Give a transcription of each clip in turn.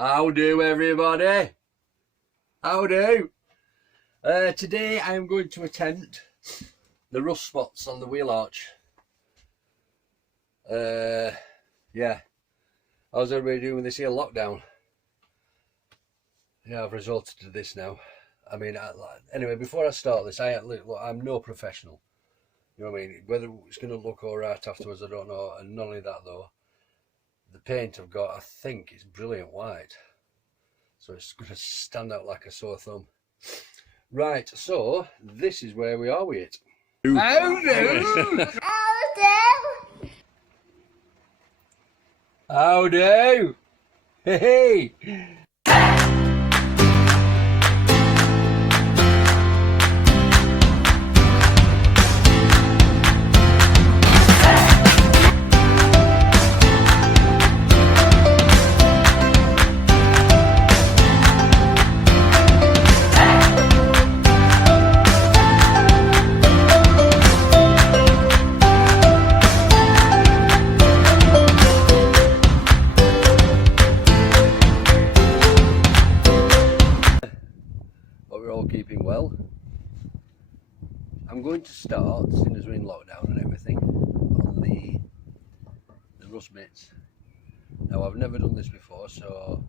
How do everybody? How do? Today I am going to attempt the rust spots on the wheel arch. Yeah, how's everybody doing with this here lockdown? Yeah, I've resorted to this now. I mean, anyway, before I start this, I'm no professional. You know what I mean? Whether it's going to look alright afterwards, I don't know. And not only that though, the paint I've got, I think, is brilliant white. So it's going to stand out like a sore thumb. Right, so this is where we are with it. How do? How do? Hey! Keeping well. I'm going to start, as soon as we're in lockdown and everything, on the rust bits. Now I've never done this before, so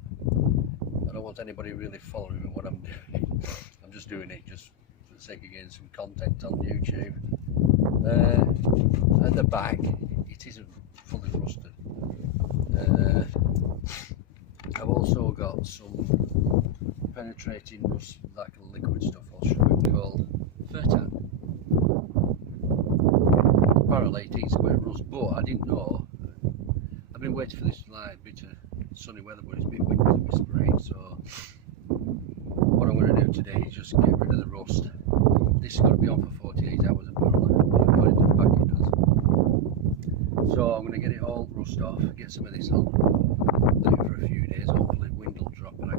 I don't want anybody really following me what I'm doing. I'm just doing it just for the sake of getting some content on YouTube. At the back it isn't fully rusted. I've also got some penetrating rust, like a liquid stuff I'll show you, called Fertan. Apparently it eats away rust, but I didn't know. I've been waiting for this bit of sunny weather, but it's been windy and spraying, so what I'm going to do today is just get rid of the rust. This is going to be on for 48 hours apparently, according to the pack it does. So I'm going to get it all rust off, get some of this on, do it for a few days, hopefully wind will drop and I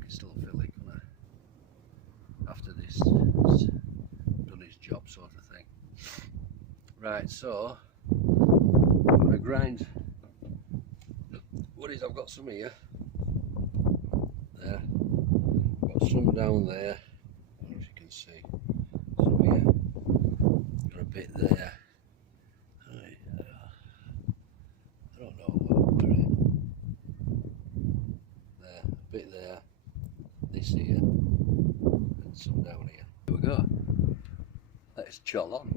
can still fill it, can't I? After this has done its job, sort of thing. Right, so I'm going to grind. What is, I've got some here. There. Got some down there. I don't know if you can see. Some here. Got a bit there. I don't know. There, a bit there. This here. And some down here. Here we go. Let's chop on.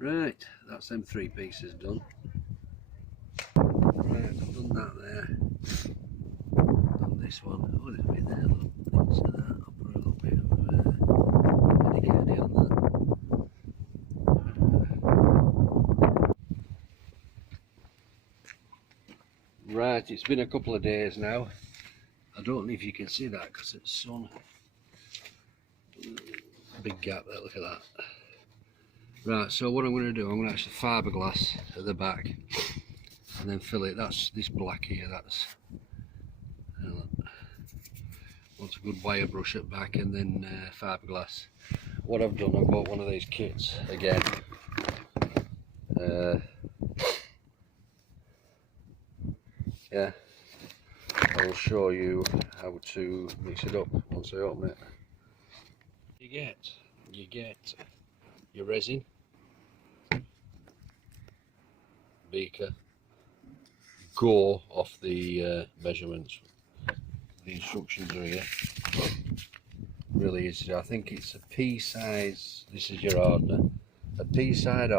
Right, that's them 3 pieces done. Right, I've done that there. Done this one. Oh, there's a bit there, look. Into that. I'll put a little bit of indicator on that. Right, it's been a couple of days now. I don't know if you can see that because it's sun. Big gap there, look at that. Right, so what I'm going to do, I'm going to actually fiberglass at the back and then fill it. That's this black here, that's wants a good wire brush at back and then fiberglass. what I've done, I've bought one of these kits again. Yeah, I will show you how to mix it up once I open it. You get your resin, beaker, go off the measurements. The instructions are here. Really easy. I think it's a pea size. This is your hardener. A pea size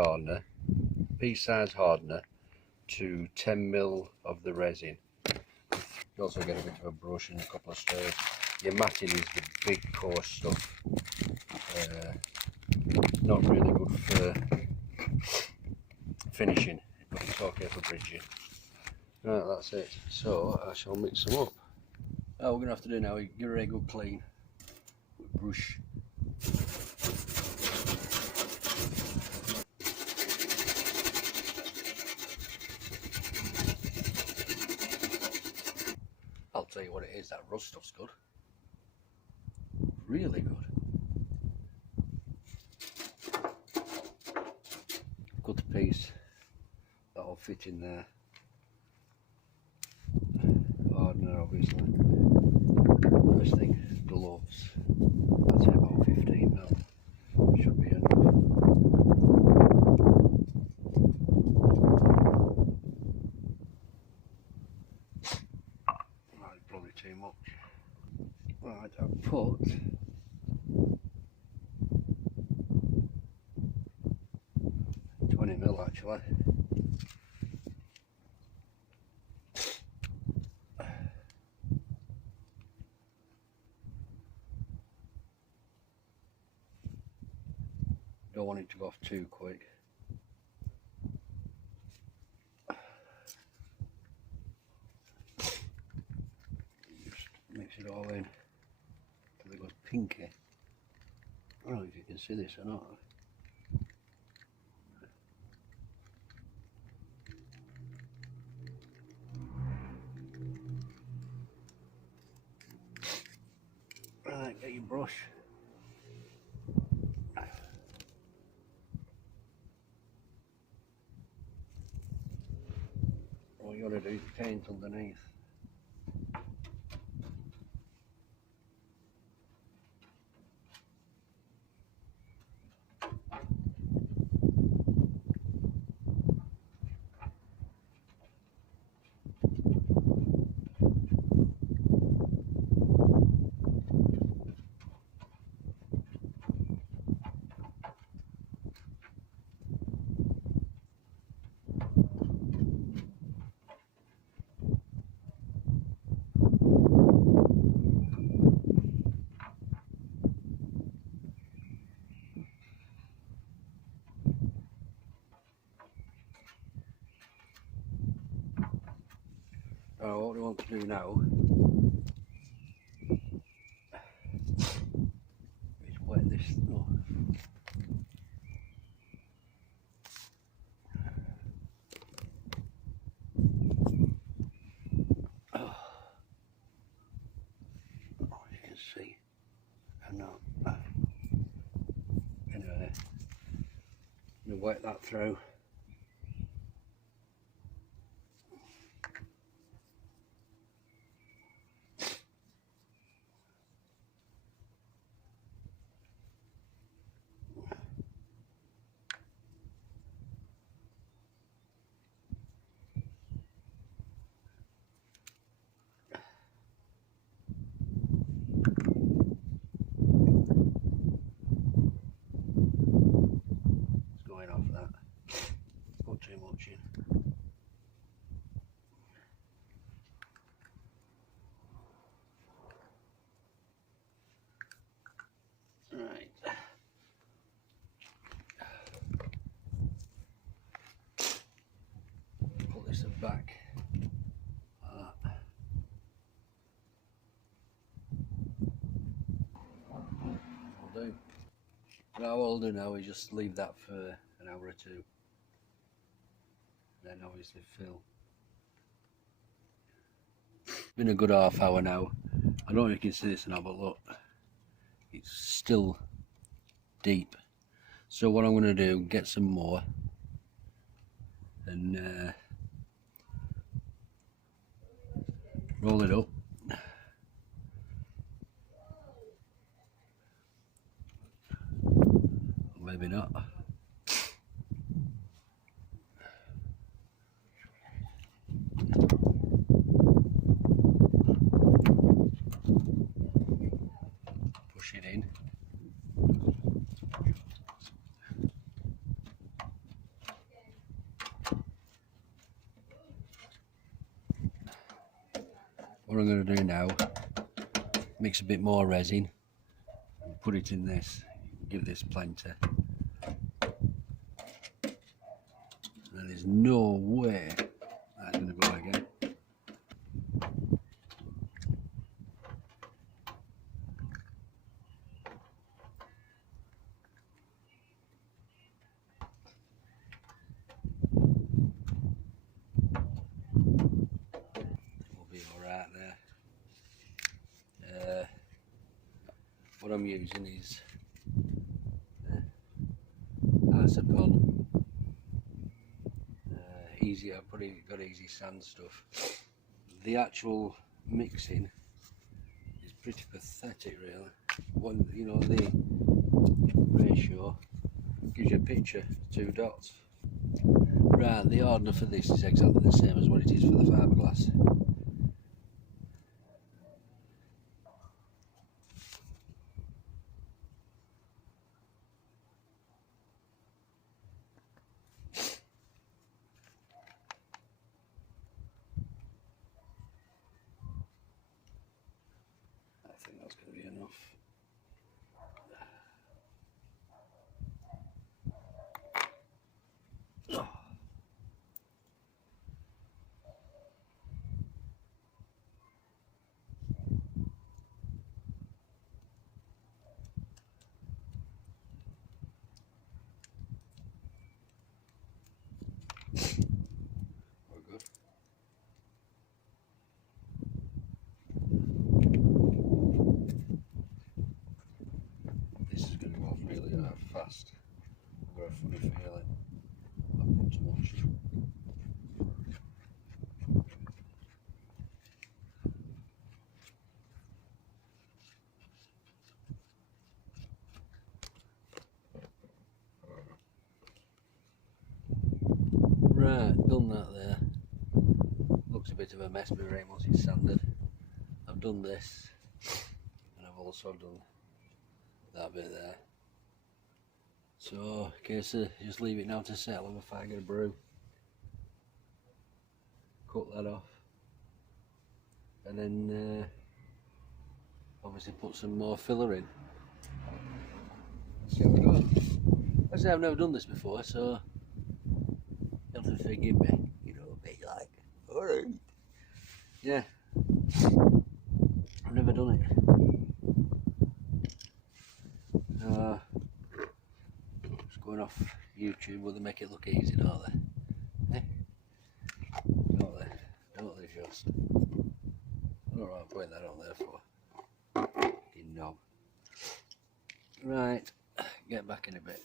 hardener to 10 ml of the resin. You also get a bit of a brush and a couple of stirrs. Your matting is the big coarse stuff. Not really good for finishing, but it's okay for bridging. Right, that's it. So I shall mix them up. What we're going to have to do now is give it a good clean with brush. I'll tell you what it is, that rust stuff's good. Really good. Cut a piece, that'll fit in there. Hardener obviously. First thing, gloves. I'd say about 15 ml. Should be enough. Right, probably too much. Right, I've put 20 ml actually. Don't want it to go off too quick. Just mix it all in till it goes pinky. I don't know if you can see this or not. Right, get your brush. All you gotta do is paint underneath. What we want to do now is wet this. No. Oh, you can see. I know. Anyway, I'm gonna wet that through. Going off that. Put too much in. Right. Pull this back. Like that. Will do. Now what I'll do now is just leave that for an hour or two. Then obviously fill. Been a good half hour now. I don't know if you can see this now, but look, it's still deep. So what I'm going to do, get some more and roll it up. Maybe not. Push it in. What I'm going to do now, mix a bit more resin, and put it in this, give this plenty. And there's no way that's going to go again. We'll be alright there. What I'm using is acetone. Easy, I've got easy sand stuff. The actual mixing is pretty pathetic, really. One, you know, the ratio gives you a picture, 2 dots. Right, the order for this is exactly the same as what it is for the fiberglass. I think that's going to be enough. Oh. We're good. This is going to go off really fast. I've got a funny feeling I've put too much. Right, done that there. Looks a bit of a mess with rain once it's sanded. I've done this, and I've also done that bit there. So, in case of just leave it now to settle if I get a brew. Cut that off, and then obviously put some more filler in. See how we go. As I say, I've never done this before, so you'll have to forgive me. You know, a bit like, alright. Yeah, I've never done it. Just going off YouTube, but they make it look easy, don't they? Eh? Don't they? Don't they just? I don't know what I'm putting that on there for. You knob. Right, get back in a bit.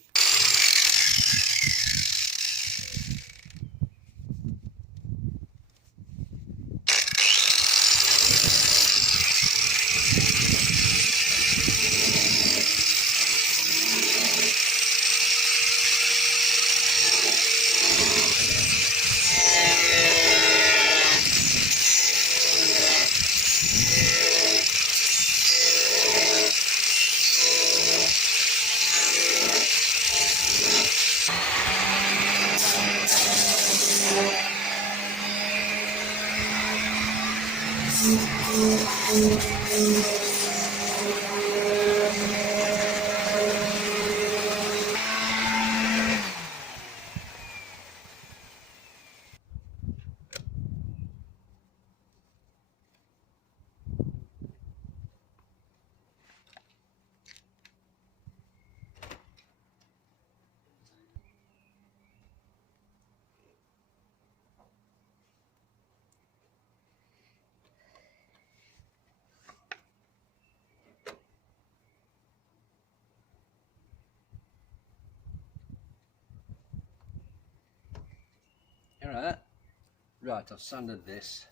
Right, I've sanded this.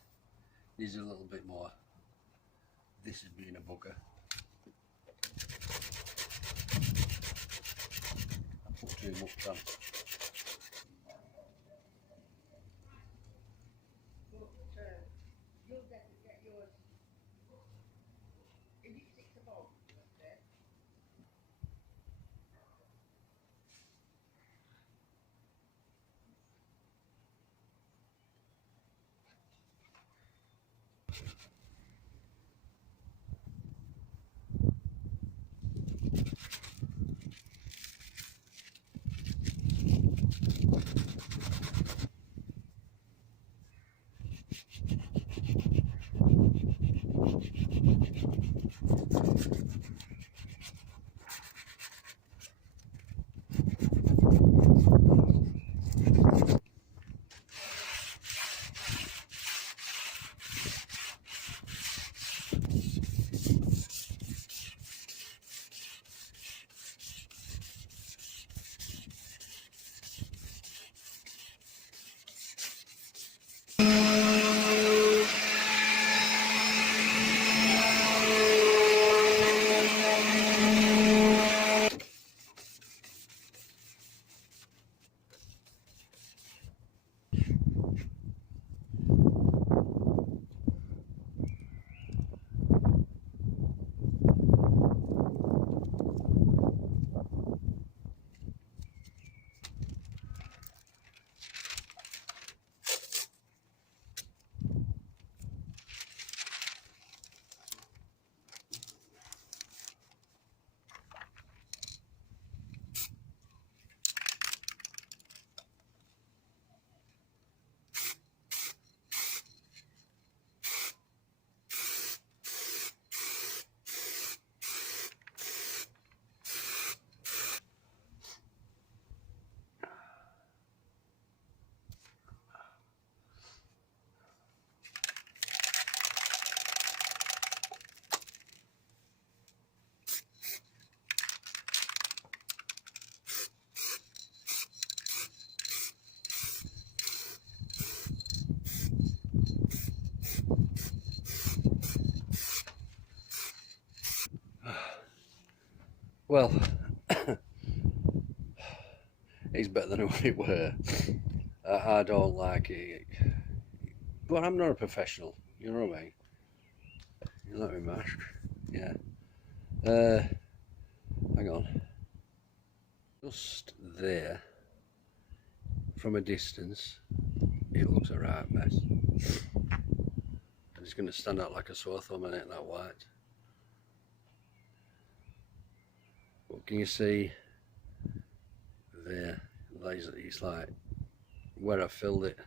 Needs a little bit more. This has been a bugger. I put too much on. Well, it's better than what it were. I don't like it, but I'm not a professional, you know what I mean? You let me mask, yeah. Hang on. Just there, from a distance, it looks a right mess. And it's going to stand out like a sore thumb in it, that white. But can you see there? It's like where I filled it.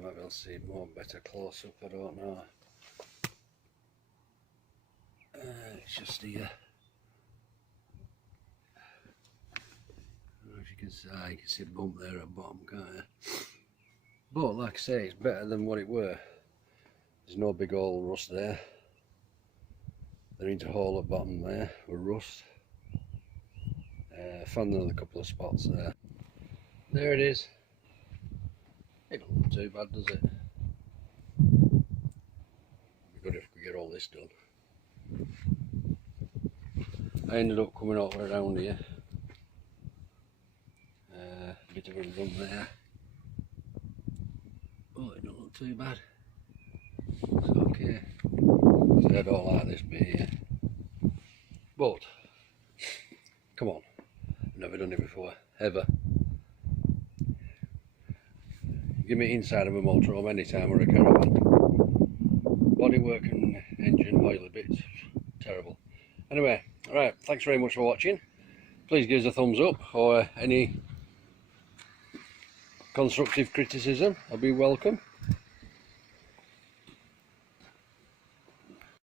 Might be able to see it more better close up, I don't know. It's just here. I don't know if you can see, you can see a bump there at the bottom, can't you? But like I say, it's better than what it were. There's no big old rust there. There ain't a hole at the bottom there with rust. Found another couple of spots there. There it is. It don't look too bad, does it? It'd be good if we could get all this done. I ended up coming over around here. Bit of a run there. Oh, it don't look too bad. It's okay. So I don't like this bit here. But, come on. I've never done it before, ever. Give me inside of a motorhome anytime or a caravan. Bodywork and engine oily bits, terrible. Anyway, alright, thanks very much for watching. Please give us a thumbs up or any constructive criticism, I'll be welcome.